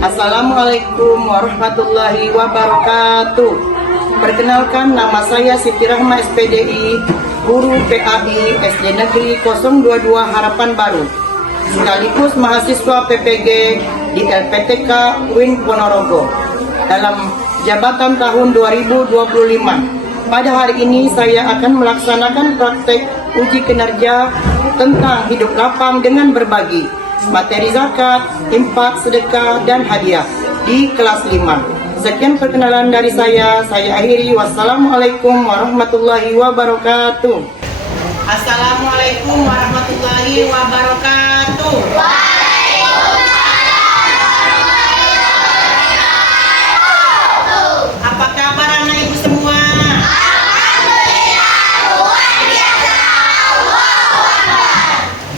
Assalamualaikum warahmatullahi wabarakatuh. Perkenalkan, nama saya Siti Rahma SPDI, guru PAI SD Negeri 022 Harapan Baru, sekaligus mahasiswa PPG di LPTK UIN Ponorogo dalam jabatan tahun 2025. Pada hari ini saya akan melaksanakan praktek uji kinerja tentang hidup lapang dengan berbagi, materi zakat, infak, sedekah, dan hadiah di kelas 5. Sekian perkenalan dari saya akhiri. Wassalamualaikum warahmatullahi wabarakatuh. Assalamualaikum warahmatullahi wabarakatuh. Apa kabar anak ibu semua?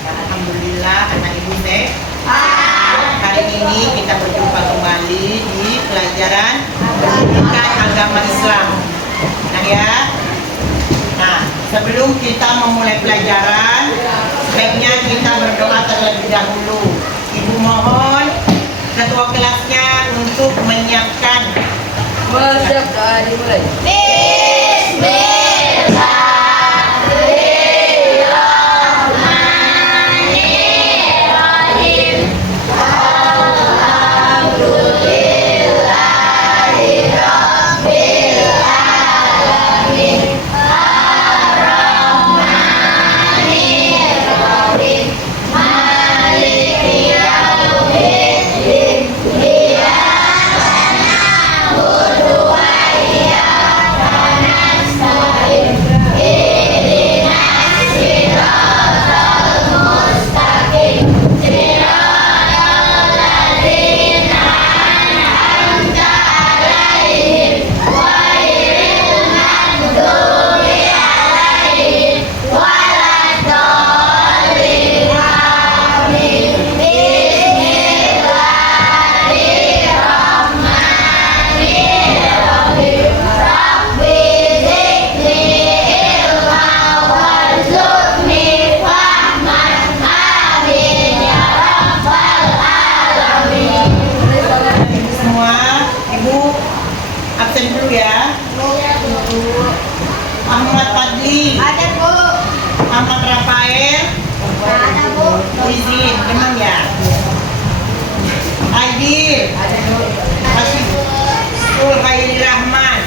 Alhamdulillah anak ibu sehat. Hari ini kita berjumpa kembali di pelajaran pendidikan agama Islam. Nah ya. Nah, sebelum kita memulai pelajaran, sebaiknya kita berdoa terlebih dahulu. Ibu mohon ketua kelasnya untuk menyiapkan. Siap, doa dimulai. Absen dulu ya. Ahmad Fadli. Ada, Bu. Ahmad Rafael. Ada, Bu. Izin, tenang ya. Aidil. Ada, Bu. Asyidul Khairi Rahman.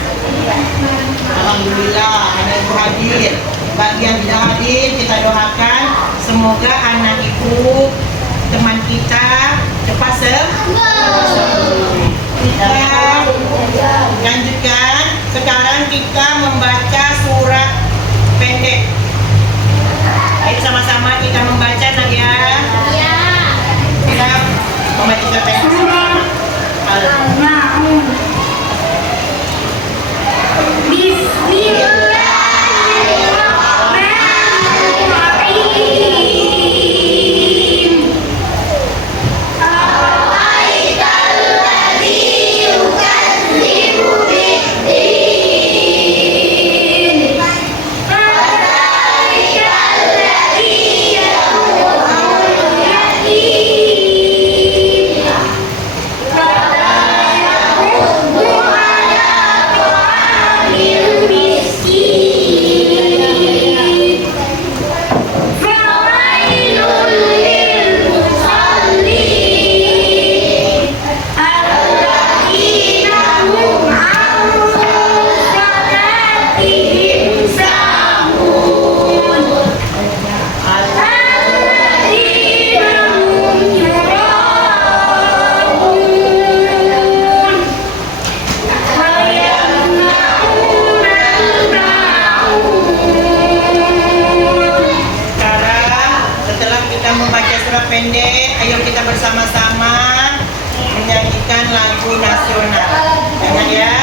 Alhamdulillah anak ibu hadir. Bagi yang tidak hadir, kita doakan semoga anak ibu, teman kita cepat sembuh. Kita lanjutkan. Sekarang kita membaca surat pendek. Ayo sama-sama kita membaca, nak ya. Ya. Kita membaca surat pendek. Pendek, ayo kita bersama-sama menyanyikan lagu nasional. Jangan ya.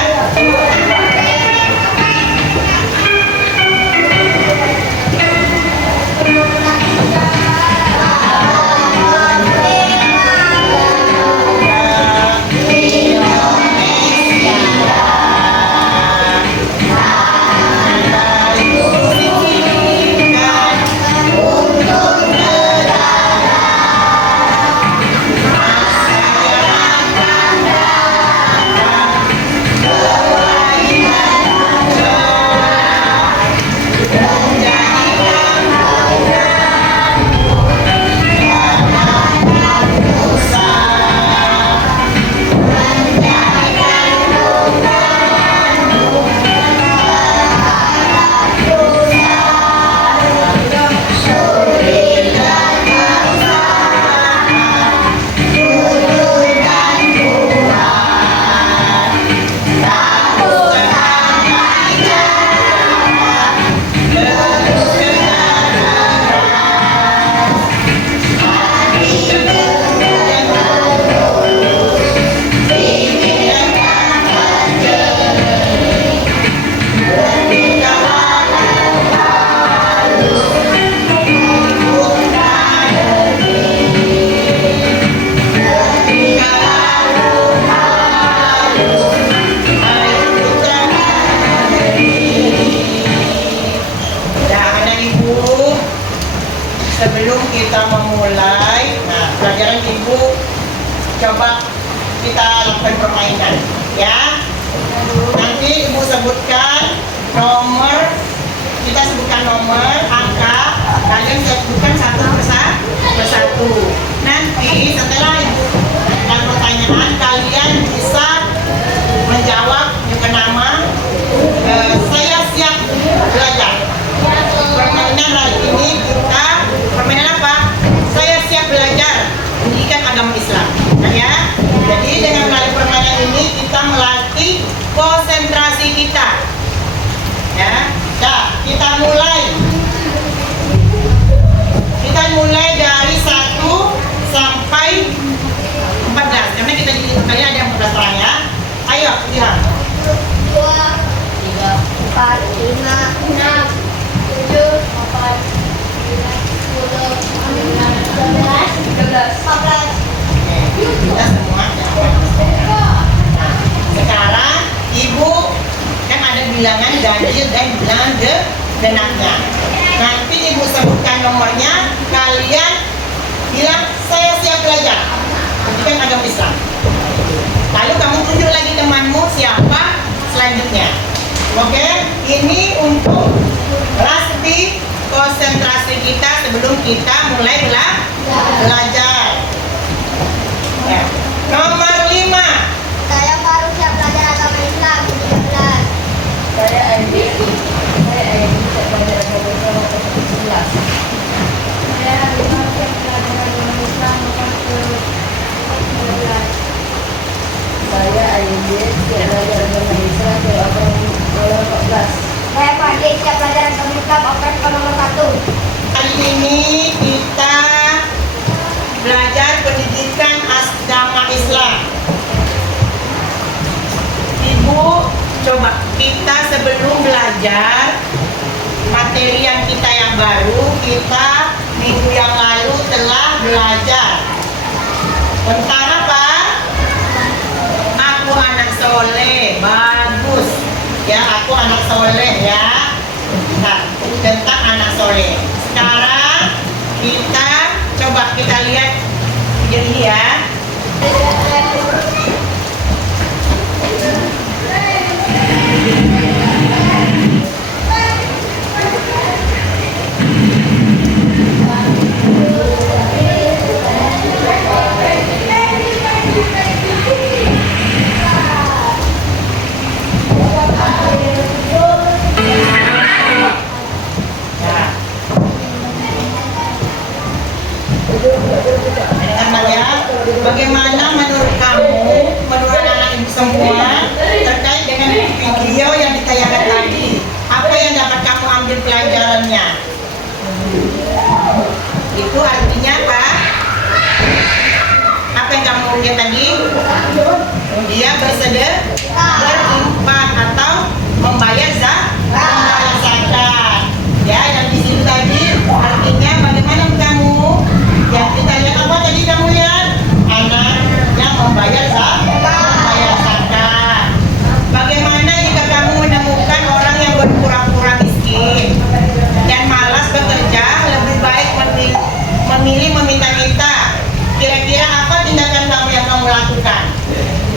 mulai. Nah, pelajaran ibu coba kita lakukan permainan, ya. Nanti ibu sebutkan nomor, kita sebutkan nomor, angka, kalian sebutkan satu persatu. Nanti setelah ibu dan pertanyaan, kalian bisa menjawab dengan nama saya siap belajar. Permainan hari ini kita permainan apa? Saya siap belajar pendidikan agama Islam. Nah, ya. Jadi dengan melalui permainan ini kita melatih konsentrasi kita. Ya. Nah, kita mulai. Kita mulai dari 1 sampai 14. Karena kita di kalian ada yang 14 orang ya. Ayo, lihat. 2, 3, 4, 5, 6, 7, 8, 9, 10, 11, 14. Kita semua sekarang ibu kan ada bilangan ganjil dan bilangan genapnya. Nanti ibu sebutkan nomornya, kalian bilang saya siap belajar pendidikan agama Islam. Lalu kamu tunjuk lagi temanmu siapa selanjutnya. Oke, ini untuk latih konsentrasi kita sebelum kita mulai belajar. Ya. Nomor 5. Saya baru siap belajar agama Islam 13. Saya Aidi. Saya Aidi siap belajar agama Islam 11. Saya baru siap belajar agama Islam 12. Saya Aidi siap belajar agama Islam 14. Saya Padi siap belajar agama Islam operasi nomor 1. Kali ini kita belajar pendidikan agama Islam. Ibu, coba kita sebelum belajar materi yang kita yang baru, kita minggu yang lalu telah belajar tentang apa? Aku anak soleh, bagus. Ya, aku anak soleh ya. Nah, tentang anak soleh. Sekarang kita coba kita lihat video ini ya. Dengarkan ya, bagaimana menurut kamu, menurut anak ibu semua terkait dengan video yang ditayangkan tadi? Apa yang dapat kamu ambil pelajarannya? Itu artinya apa? Apa yang kamu lihat tadi? Dia berinfak atau membayar zakat. Ya, yang di situ tadi artinya bagaimana kamu? Yang kita lihat apa tadi kamu lihat? Anak yang membayar zakat. Bagaimana jika kamu menemukan orang yang berpura-pura miskin dan malas bekerja, lebih baik memilih meminta-minta. Kira-kira apa tindakan kamu yang kamu lakukan?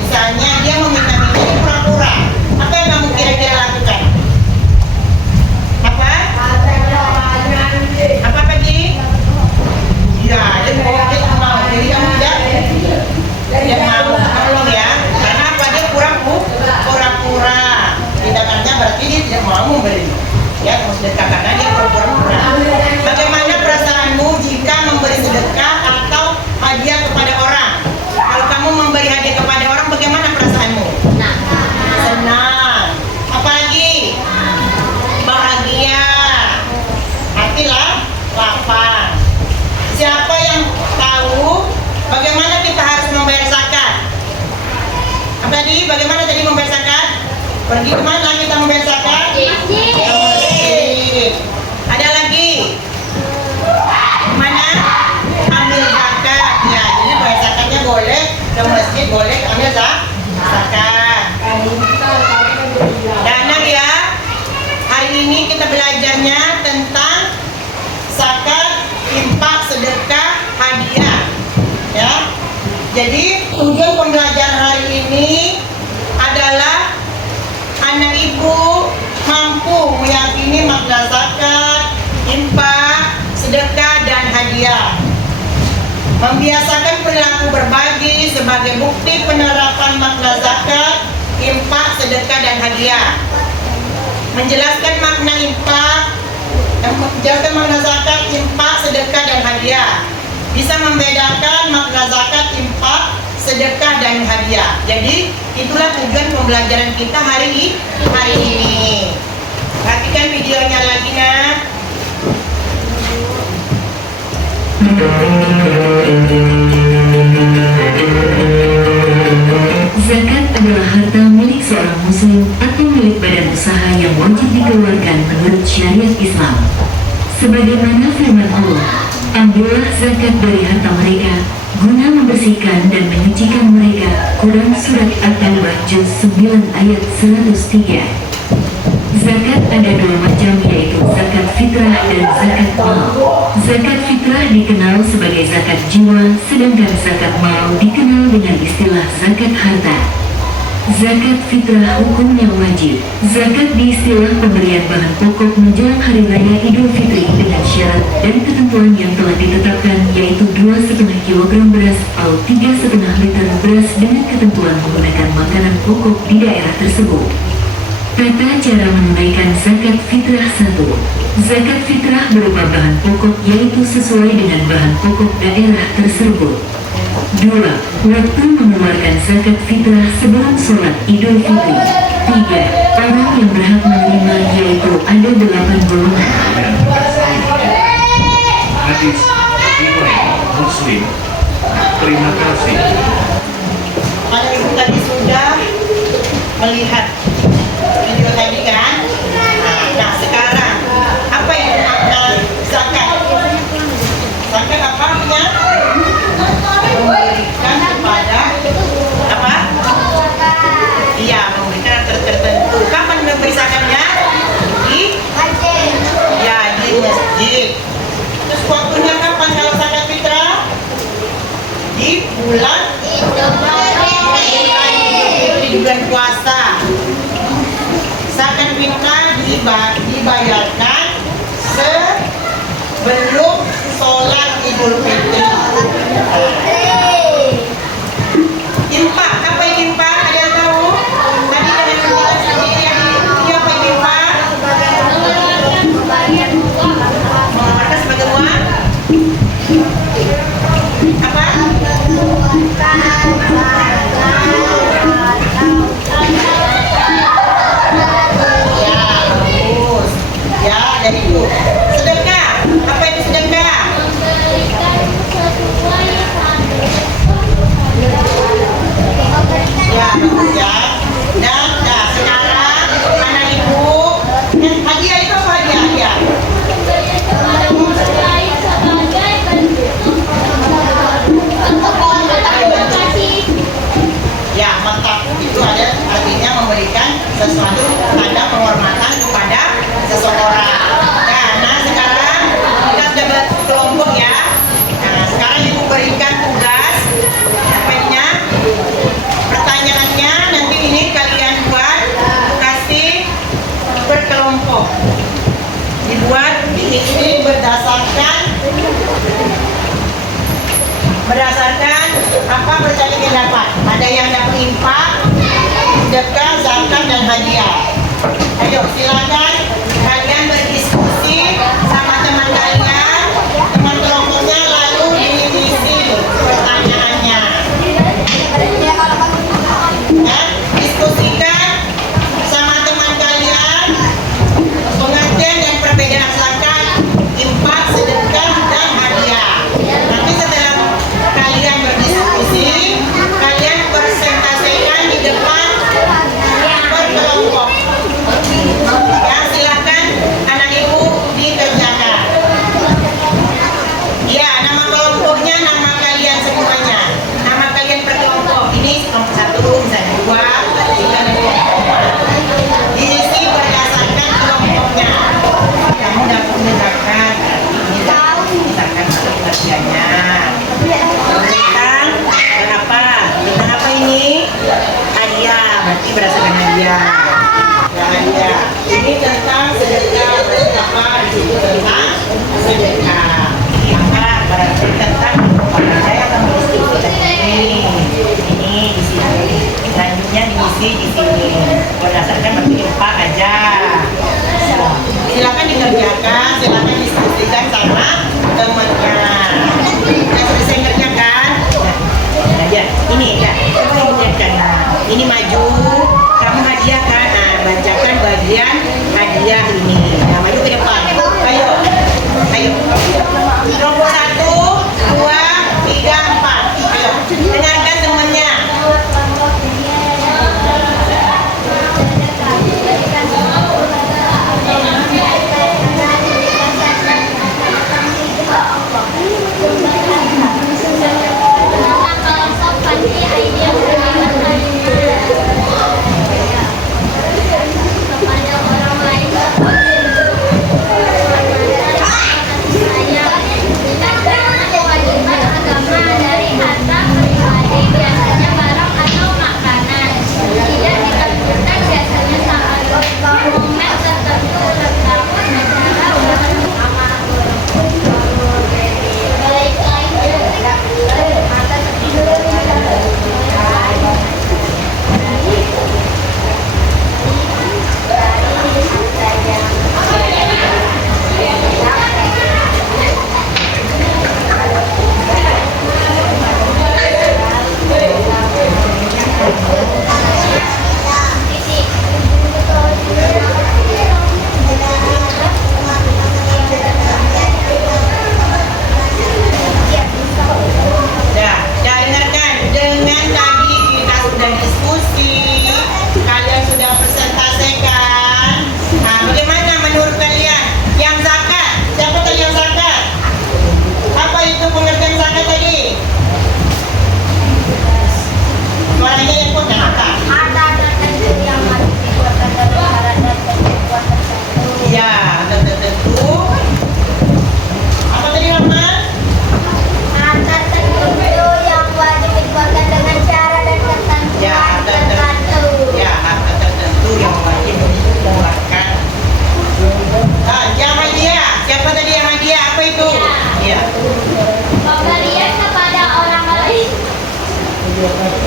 Misalnya dia meminta-minta pura-pura. Apa yang kamu kira-kira lakukan? Apa? Apa tadi? Ya, dia mau jadi kamu tidak mau tolong ya. Karena apa? Dia pura-pura. Tindakannya berarti dia tidak mau memberi. Ya, mau sedekah karena dia pura-pura. Bagaimana perasaanmu jika memberi sedekah atau hadiah kepada orang? Kalau kamu memberi hadiah kepada orang, bagaimana perasaanmu? Senang. Apalagi? Bahagia. Hatilah lapang. Siapa yang tahu bagaimana kita harus membayar zakat? Apa tadi? Bagaimana tadi membayar zakat? Pergi kemana kita membayar zakat? Masjid. Jadi tujuan pembelajaran hari ini adalah anak ibu mampu meyakini makna zakat, infak, sedekah dan hadiah. Membiasakan perilaku berbagi sebagai bukti penerapan makna zakat, infak, sedekah dan hadiah. Menjelaskan makna infak, menjelaskan makna zakat, infak, sedekah dan hadiah. Bisa membedakan makna zakat, infak, sedekah dan hadiah. Jadi itulah tujuan pembelajaran kita hari ini. Perhatikan videonya lagi nak. Zakat adalah harta milik seorang muslim atau milik badan usaha yang wajib dikeluarkan menurut syariat Islam. Sebagaimana firman Allah, ambillah zakat dari harta mereka guna membersihkan dan menyucikan mereka. Quran Surat At-Taubah Juz 9 ayat 103. Zakat ada dua macam, yaitu zakat fitrah dan zakat mal. Zakat fitrah dikenal sebagai zakat jiwa, sedangkan zakat mal dikenal dengan istilah zakat harta. Zakat fitrah hukumnya wajib. Zakat diistilah pemberian bahan pokok menjelang hari raya Idul Fitri dengan syarat dan ketentuan yang telah ditetapkan, yaitu 2,5 kg beras atau 3,5 liter beras dengan ketentuan menggunakan makanan pokok di daerah tersebut. Tata cara menunaikan zakat fitrah 1. Zakat fitrah berupa bahan pokok, yaitu sesuai dengan bahan pokok daerah tersebut. 2. Waktu mengeluarkan zakat fitrah sebelum sholat Idul Fitri. 3. Orang yang berhak menerima, yaitu ada 8 golongan. Hadis riwayat Muslim. Terima kasih. Kalau ibu tadi sudah melihat video tadi kan? Nah sekarang apa yang makna zakat? Zakat apa artinya? Memberikan kepada apa? Iya, memberikan harta tertentu. Kapan memberi zakatnya? Di masjid. Terus waktunya kapan kalau zakat fitrah? Di bulan di bulan puasa. Zakat fitrah dibayarkan sebelum sholat Idul Fitri. Infak, apa itu infak? Ada yang tahu? Tadi ada yang bilang sendiri yang apa itu infak? Mengeluarkan sebagai uang? Apa? Ya, bagus. Ya, dari itu. Sedekah, apa itu sedekah? Ya, bagus ya. Nah, sekarang anak ibu, hadiah itu apa hadiah? Ya, mantap. Itu ada artinya memberikan sesuatu tanda penghormatan kepada seseorang. Nah, sekarang kita sudah berkelompok ya. Nah, sekarang ibu berikan tugas. Apanya? Pertanyaannya nanti ini kalian buat, kasih berkelompok. Dibuat ini berdasarkan apa bercari pendapat. Ada yang dapat infak, sedekah, zakat dan hadiah. Ayo silakan kalian berdiskusi sama teman kalian, teman kelompoknya, lalu diisi pertanyaannya. Ya, diskusikan sama teman kalian pengertian dan perbedaan zakat, infak, sedekah dan hadiah. Nanti setelah kalian berdiskusi, kalian presentasikan di depan berkelompok. Ya, silakan anak ibu berdasarkan hadiah. Ya, hadiah. Ini tentang sedekah, apa di situ tentang sedekah. Maka berarti tentang saya akan mengisi ini di sini. Selanjutnya diisi di sini. Berdasarkan bentuk infak aja. Silakan dikerjakan, silakan diskusikan sama temannya. Sudah selesai kerjakan? Nah, ya, ini ya, coba kerjakan. Nah, ini maju, kamu hadiahkan. Nah, bacakan bagian hadiah ini. Nah, maju ke depan. Ayo, ayo. Nomor 1, 2, 3, 4. Ayo, dengarkan temannya.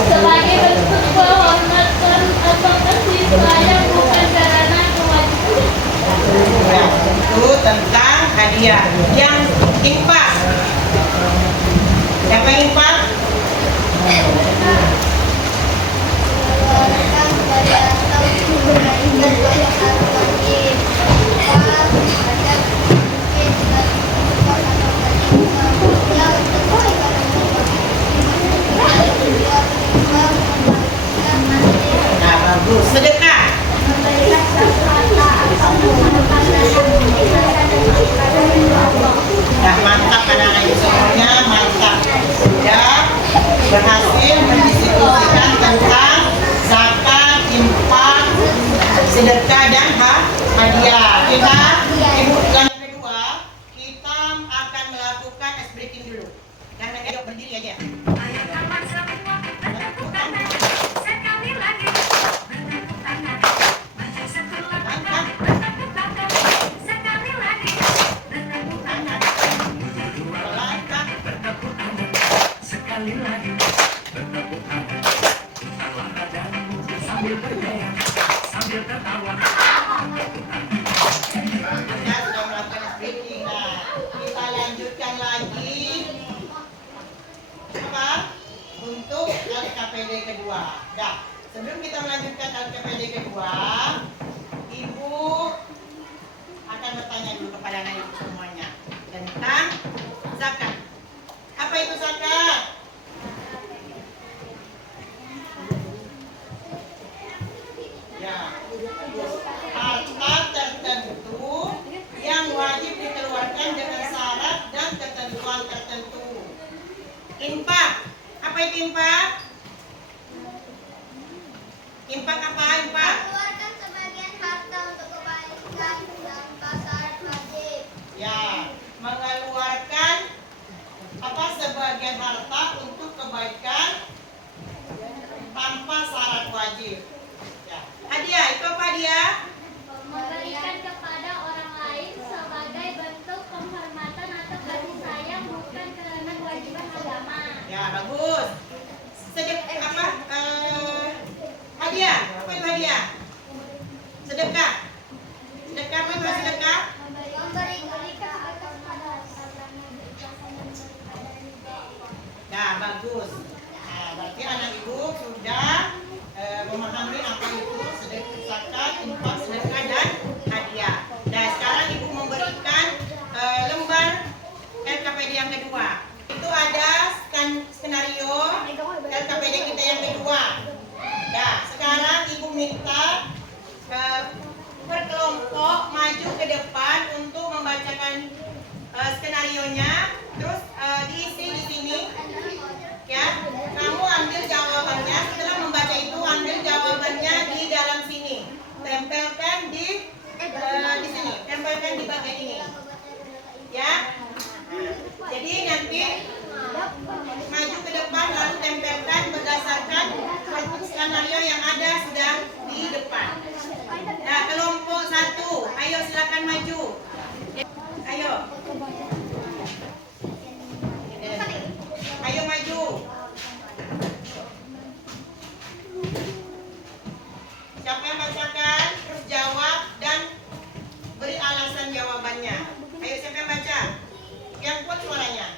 sebagai bentuk penghormatan atau kasih sayang bukan karena kewajiban. Itu tentang hadiah. Yang infak, siapa yang infak? Nah, bagus. Sedekah. Nah, mantap anak-anak itu semuanya, mantap. Sudah berhasil mendiskusikan tentang zakat, infak, sedekah dan hadiah. Kita yang kedua, kita akan melakukan ice breaking dulu. Dan ayo berdiri aja. Kita lanjutkan lagi apa untuk LKPD kedua. Dah, sebelum kita melanjutkan LKPD kedua, Ibu akan bertanya dulu kepada anak ibu semuanya tentang zakat. Apa itu zakat? Ya, harta tertentu yang wajib dikeluarkan dengan syarat dan ketentuan tertentu. Infak, apa itu infak? Infak apa infak? Mengeluarkan sebagian harta untuk kebaikan tanpa syarat wajib. Ya, mengeluarkan apa sebagian harta untuk kebaikan tanpa syarat wajib. hadiah? Memberikan kepada orang lain sebagai bentuk penghormatan atau kasih sayang, bukan karena kewajiban agama. Ya, bagus. Hadiah. Apa itu hadiah? Sedekah. Sedekah apa itu sedekah? Memberikan kepada Ya, bagus. Nah, berarti anak ibu sudah memahami apa itu sedekah, zakat, infak, sedekah dan hadiah. Nah, sekarang ibu memberikan lembar LKPD yang kedua. Itu ada skenario LKPD kita yang kedua. Nah, sekarang ibu minta per kelompok maju ke depan untuk membacakan skenarionya. Terus diisi di sini. Ya, kamu ambil jawabannya. Setelah membaca itu, ambil jawabannya di dalam sini. Tempelkan di sini. Tempelkan di bagian ini. Ya. Jadi nanti maju ke depan lalu tempelkan berdasarkan skenario yang ada sudah di depan. Nah, kelompok 1, ayo silakan maju. Ayo. Ayo maju. Siapa yang bacakan, terus jawab dan beri alasan jawabannya. Ayo, siapa yang baca? Yang kuat suaranya.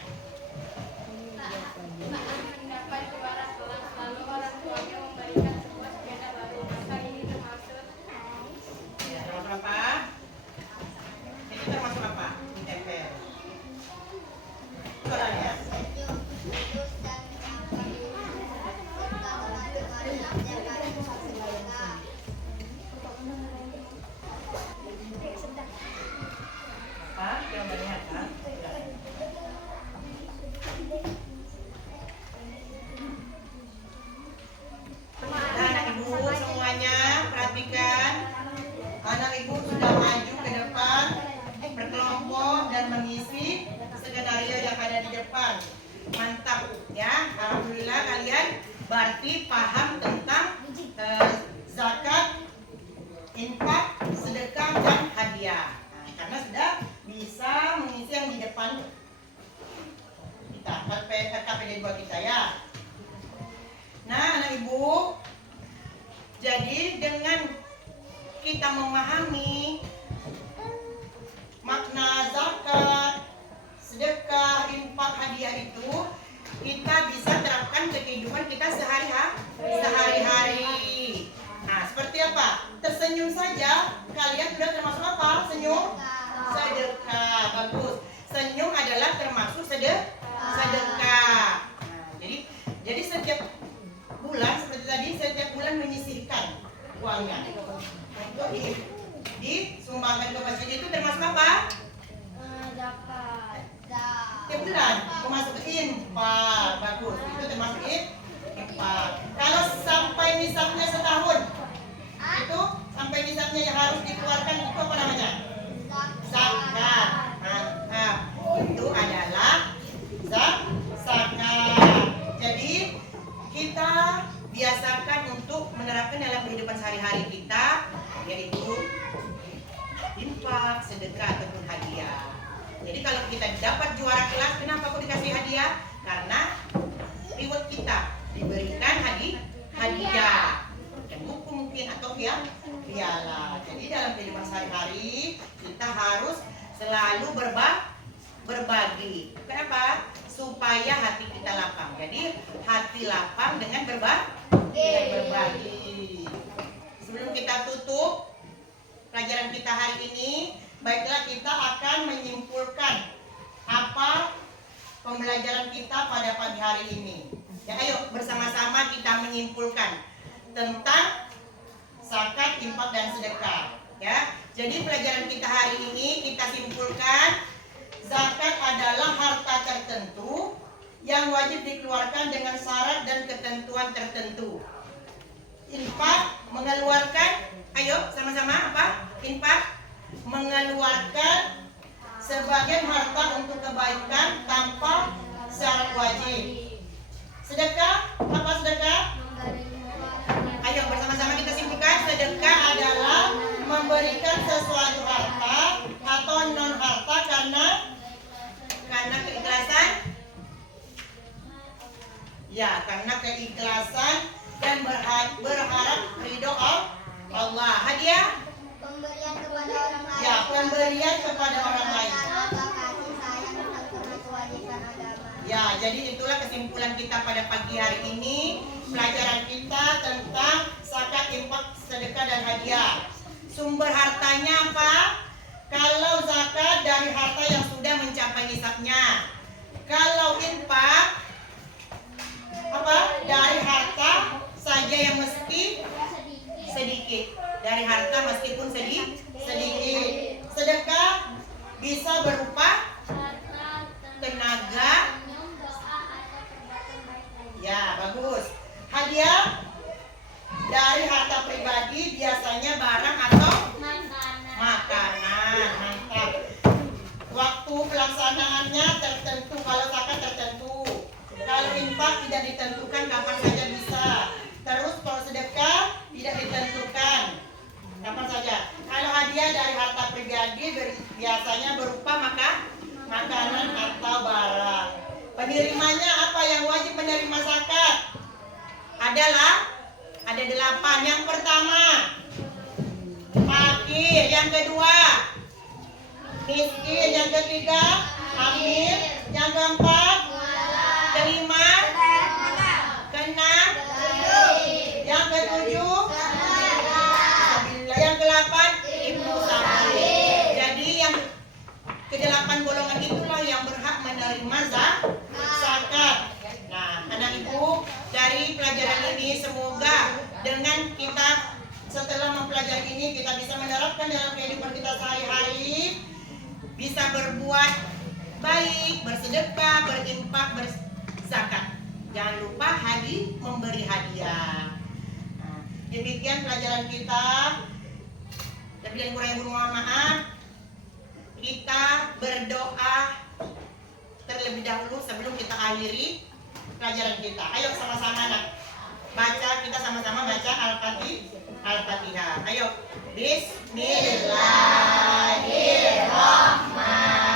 Mendapat juara kelas, lalu orang tuanya memberikan sebuah sepeda baru, maka ini termasuk Ya, termasuk apa? Ini termasuk apa? Ditempel. Suaranya. Apa? Jawabannya apa? Nah, anak ibu semuanya perhatikan. Anak ibu sudah maju ke depan berkelompok dan mengisi skenario yang ada di depan. Mantap ya, alhamdulillah kalian berarti paham tentang zakat, infak, sedekah dan hadiah. Nah, karena sudah bisa mengisi yang di depan kita, KPD 2 kita ya. Nah, anak ibu, jadi dengan kita memahami makna zakat, sedekah, infak, hadiah itu, kita bisa terapkan ke kehidupan kita sehari-hari. Nah, seperti apa? Tersenyum saja, kalian sudah termasuk apa? Senyum? Sedekah. Bagus. Senyum adalah termasuk sedekah. Nah, jadi setiap bulan seperti tadi, setiap bulan menyisihkan uangnya untuk disumbangkan ke masjid. Itu termasuk apa? zakat. Tiap bulan masuk ke infak. Bagus, itu termasuk infak. Kalau sampai nisabnya setahun, itu sampai nisabnya yang harus dikeluarkan itu apa namanya? Zakat. Mantap. Itu adalah zakat. Jadi kita biasakan untuk menerapkan dalam kehidupan sehari-hari kita, yaitu infak, sedekah ataupun hadiah. Jadi kalau kita dapat juara kelas, kenapa kok dikasih hadiah? Karena reward kita diberikan hadiah dan buku mungkin atau piala. Jadi dalam kehidupan sehari-hari kita harus selalu berbagi. Kenapa? Supaya hati kita lapang. Jadi hati lapang dengan berbagi. Sebelum kita tutup pelajaran kita hari ini, baiklah kita akan menyimpulkan apa pembelajaran kita pada pagi hari ini. Ya, ayo bersama-sama kita menyimpulkan tentang zakat, infak dan sedekah. Ya, jadi pelajaran kita hari ini kita simpulkan zakat adalah harta tertentu yang wajib dikeluarkan dengan syarat dan ketentuan tertentu. Infak mengeluarkan, ayo sama-sama apa? Infak mengeluarkan sebagian harta untuk kebaikan tanpa syarat wajib. Sedekah, apa sedekah? Ayo bersama-sama kita simpulkan, sedekah adalah Ya, karena keikhlasan dan berharap ridho Allah. Hadiah? Pemberian kepada orang lain. Ya, pemberian kepada orang lain. Atau kasih sayang tentang kewajiban agama. Ya, jadi itulah kesimpulan kita pada pagi hari ini. Pelajaran kita tentang zakat, infak, sedekah, dan hadiah. Sumber hartanya apa? Kalau zakat dari harta yang sudah mencapai nisabnya. Kalau infak apa? Dari harta saja yang mesti sedikit. Dari harta meskipun sedikit. Sedekah bisa berupa tenaga. Ya, bagus. Hadiah dari harta pribadi biasanya barang atau makanan. Mantap. Waktu pelaksanaannya tertentu, kalau zakat tertentu. Kalau infak tidak ditentukan kapan saja bisa. Terus kalau sedekah tidak ditentukan kapan saja. Kalau hadiah dari harta pribadi biasanya berupa makanan atau barang. Penerimanya apa yang wajib menerima zakat? Ada 8. Yang pertama, fakir. Yang kedua, miskin. Yang ketiga, hamil. Yang keempat, kelima, keenam, yang ketujuh, yang ke-8, ibnu sabil. Jadi yang ke-8 golongan itulah yang berhak menerima zakat. Nah, anak ibu, dari pelajaran ini semoga dengan kita setelah mempelajari ini kita bisa menerapkan dalam kehidupan kita sehari-hari, bisa berbuat baik, bersedekah, berinfak, berzakat. Jangan lupa memberi hadiah. Nah, demikian pelajaran kita. Lebih dan kurang mohon maaf. Kita berdoa terlebih dahulu sebelum kita akhiri pelajaran kita. Ayo sama-sama nak. Kita sama-sama baca Al-Fatihah. Ayo. Bismillahirrahmanirrahim.